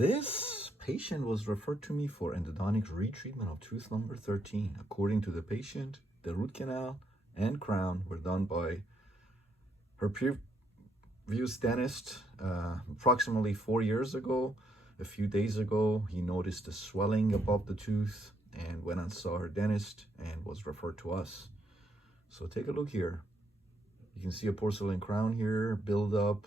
This patient was referred to me for endodontic retreatment of tooth number 13. According to the patient, the root canal and crown were done by her previous dentist approximately 4 years ago. A few days ago, he noticed a swelling above the tooth and went and saw her dentist and was referred to us. So take a look here. You can see a porcelain crown here, build up,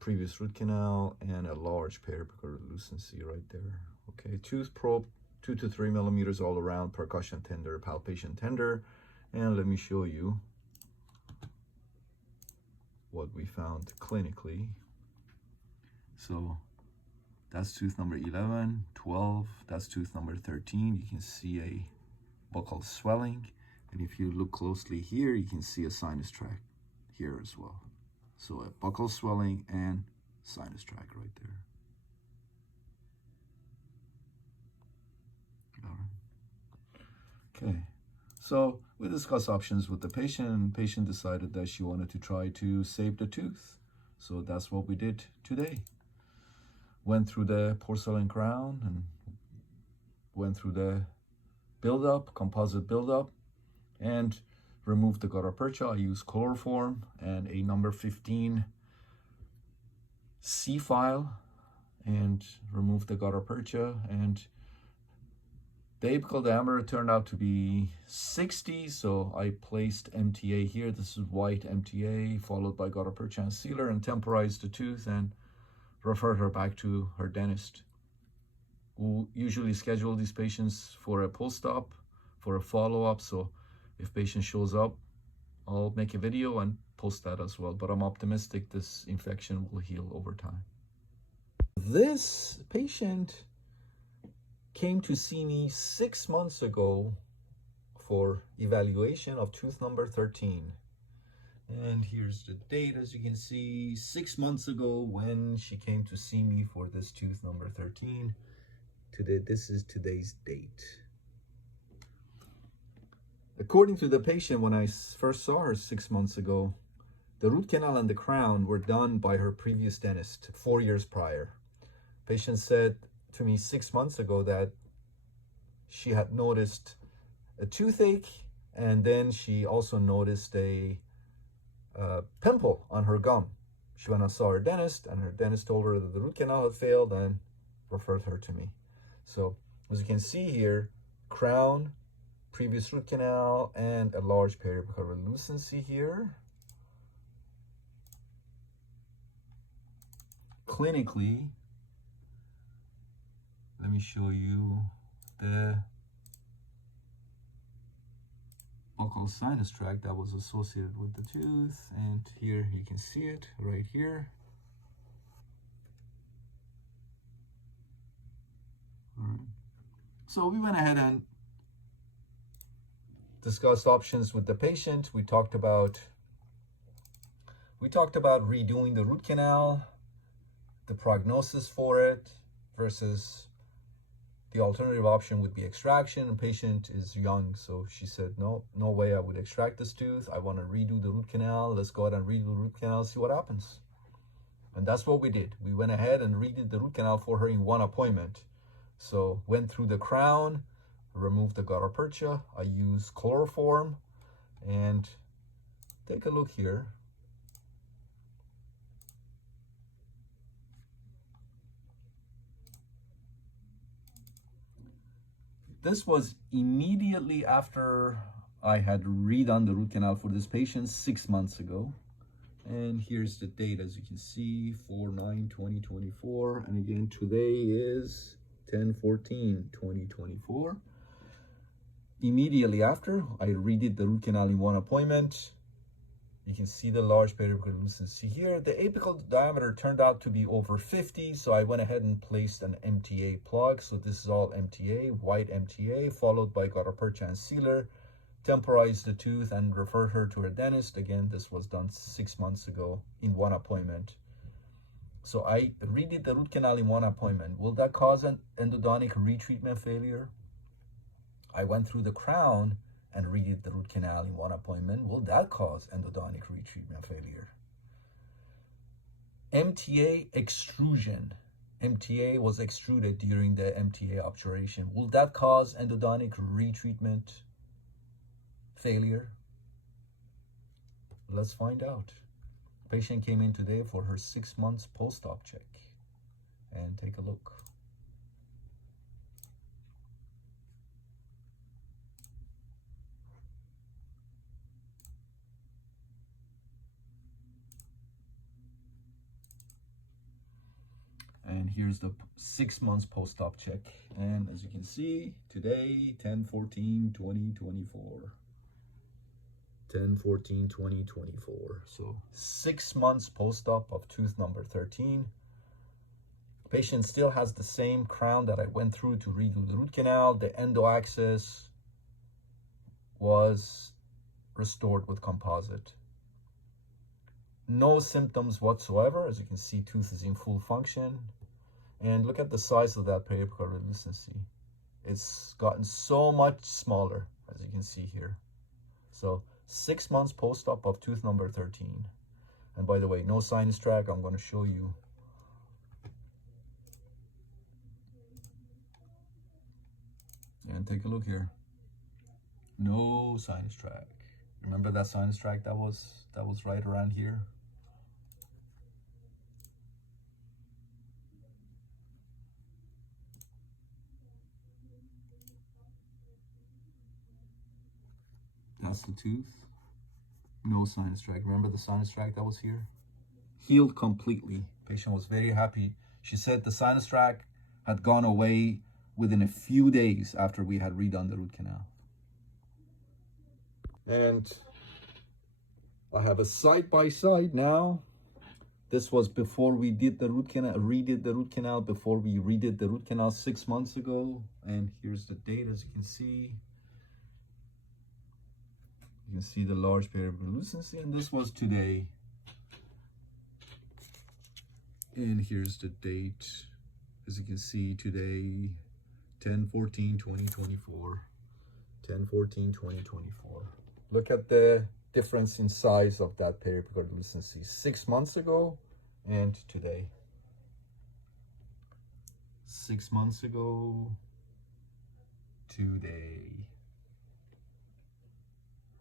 previous root canal, and a large periapical lucency right there. Okay, tooth probe 2 to 3 millimeters all around, percussion tender, palpation tender. And let me show you what we found clinically. So that's tooth number 11, 12, that's tooth number 13. You can see a buccal swelling. And if you look closely here, you can see a sinus tract here as well. So a buccal swelling and sinus tract right there. All right. Okay, so we discussed options with the patient, and the patient decided that she wanted to try to save the tooth. So that's what we did today. Went through the porcelain crown and went through the build-up, composite build-up, and removed the gutta percha. I used chloroform and a number 15 C file and removed the gutta percha, and the apical diameter turned out to be 60, so I placed MTA here. This is white MTA followed by gutta percha and sealer, and temporized the tooth and referred her back to her dentist. We'll usually schedule these patients for a post-op, for a follow-up, so if patient shows up, I'll make a video and post that as well. But I'm optimistic this infection will heal over time. This patient came to see me 6 months ago for evaluation of tooth number 13. And here's the date, as you can see, 6 months ago when she came to see me for this tooth number 13. Today, this is today's date. According to the patient, when I first saw her 6 months ago, the root canal and the crown were done by her previous dentist 4 years prior. Patient said to me 6 months ago that she had noticed a toothache, and then she also noticed a pimple on her gum. She went and saw her dentist, and her dentist told her that the root canal had failed and referred her to me. So as you can see here, crown, previous root canal, and a large periapical lucency here. Clinically, let me show you the buccal sinus tract that was associated with the tooth, and here you can see it right here. All right. So we went ahead and discussed options with the patient. We talked about redoing the root canal, the prognosis for it, versus the alternative option would be extraction. The patient is young, so she said, no way I would extract this tooth. I want to redo the root canal. Let's go ahead and redo the root canal, see what happens. And that's what we did. We went ahead and redid the root canal for her in one appointment. So went through the crown, removed the gutta percha. I used chloroform, and take a look here. This was immediately after I had redone the root canal for this patient 6 months ago. And here's the date, as you can see, 4/9/2024. And again, today is 10/14/2024. Immediately after, I redid the root canal in one appointment. You can see the large periapical lucency here. The apical diameter turned out to be over 50, so I went ahead and placed an MTA plug. So this is all MTA, white MTA, followed by gutta percha and sealer. Temporized the tooth and referred her to her dentist. Again, this was done 6 months ago in one appointment. So I redid the root canal in one appointment. Will that cause an endodontic retreatment failure? I went through the crown and redid the root canal in one appointment. Will that cause endodontic retreatment failure? MTA extrusion MTA was extruded during the MTA obturation. Will that cause endodontic retreatment failure? Let's find out. Patient came in today for her 6 months post-op check. And take a look. And here's the 6 months post-op check. And as you can see, today, 10/14/2024. 10/14/2024. So 6 months post-op of tooth number 13. Patient still has the same crown that I went through to redo the root canal. The endo axis was restored with composite. No symptoms whatsoever. As you can see, tooth is in full function. And look at the size of that periapical lucency. It's gotten so much smaller, as you can see here. So 6 months post-op of tooth number 13. And by the way, no sinus tract. I'm going to show you. And take a look here. No sinus tract. Remember that sinus tract that was right around here? That's the tooth. No sinus tract. Remember the sinus tract that was here? Healed completely. Patient was very happy. She said the sinus tract had gone away within a few days after we had redone the root canal. And I have a side-by-side now. This was before we did the root canal, redid the root canal, before we redid the root canal 6 months ago. And here's the date, as you can see. You can see the large periapical lucency, and this was today. And here's the date, as you can see, today, 10/14/2024. 10/14/2024. Look at the difference in size of that periapical lucency 6 months ago and today. 6 months ago, today.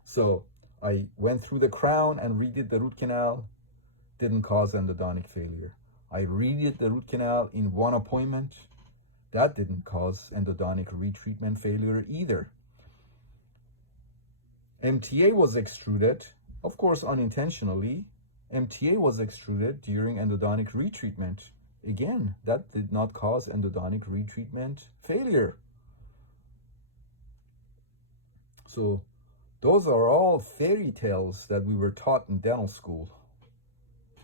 So I went through the crown and redid the root canal. Didn't cause endodontic failure. I redid the root canal in one appointment. That didn't cause endodontic retreatment failure either. MTA was extruded, of course unintentionally. MTA was extruded during endodontic retreatment. Again, that did not cause endodontic retreatment failure. So those are all fairy tales that we were taught in dental school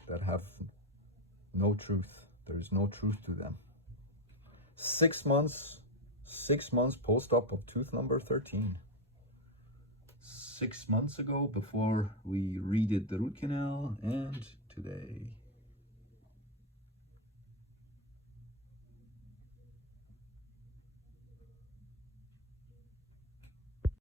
that have no truth. There's no truth to them. 6 months post-op of tooth number 13. 6 months ago, before we redid the root canal, and today.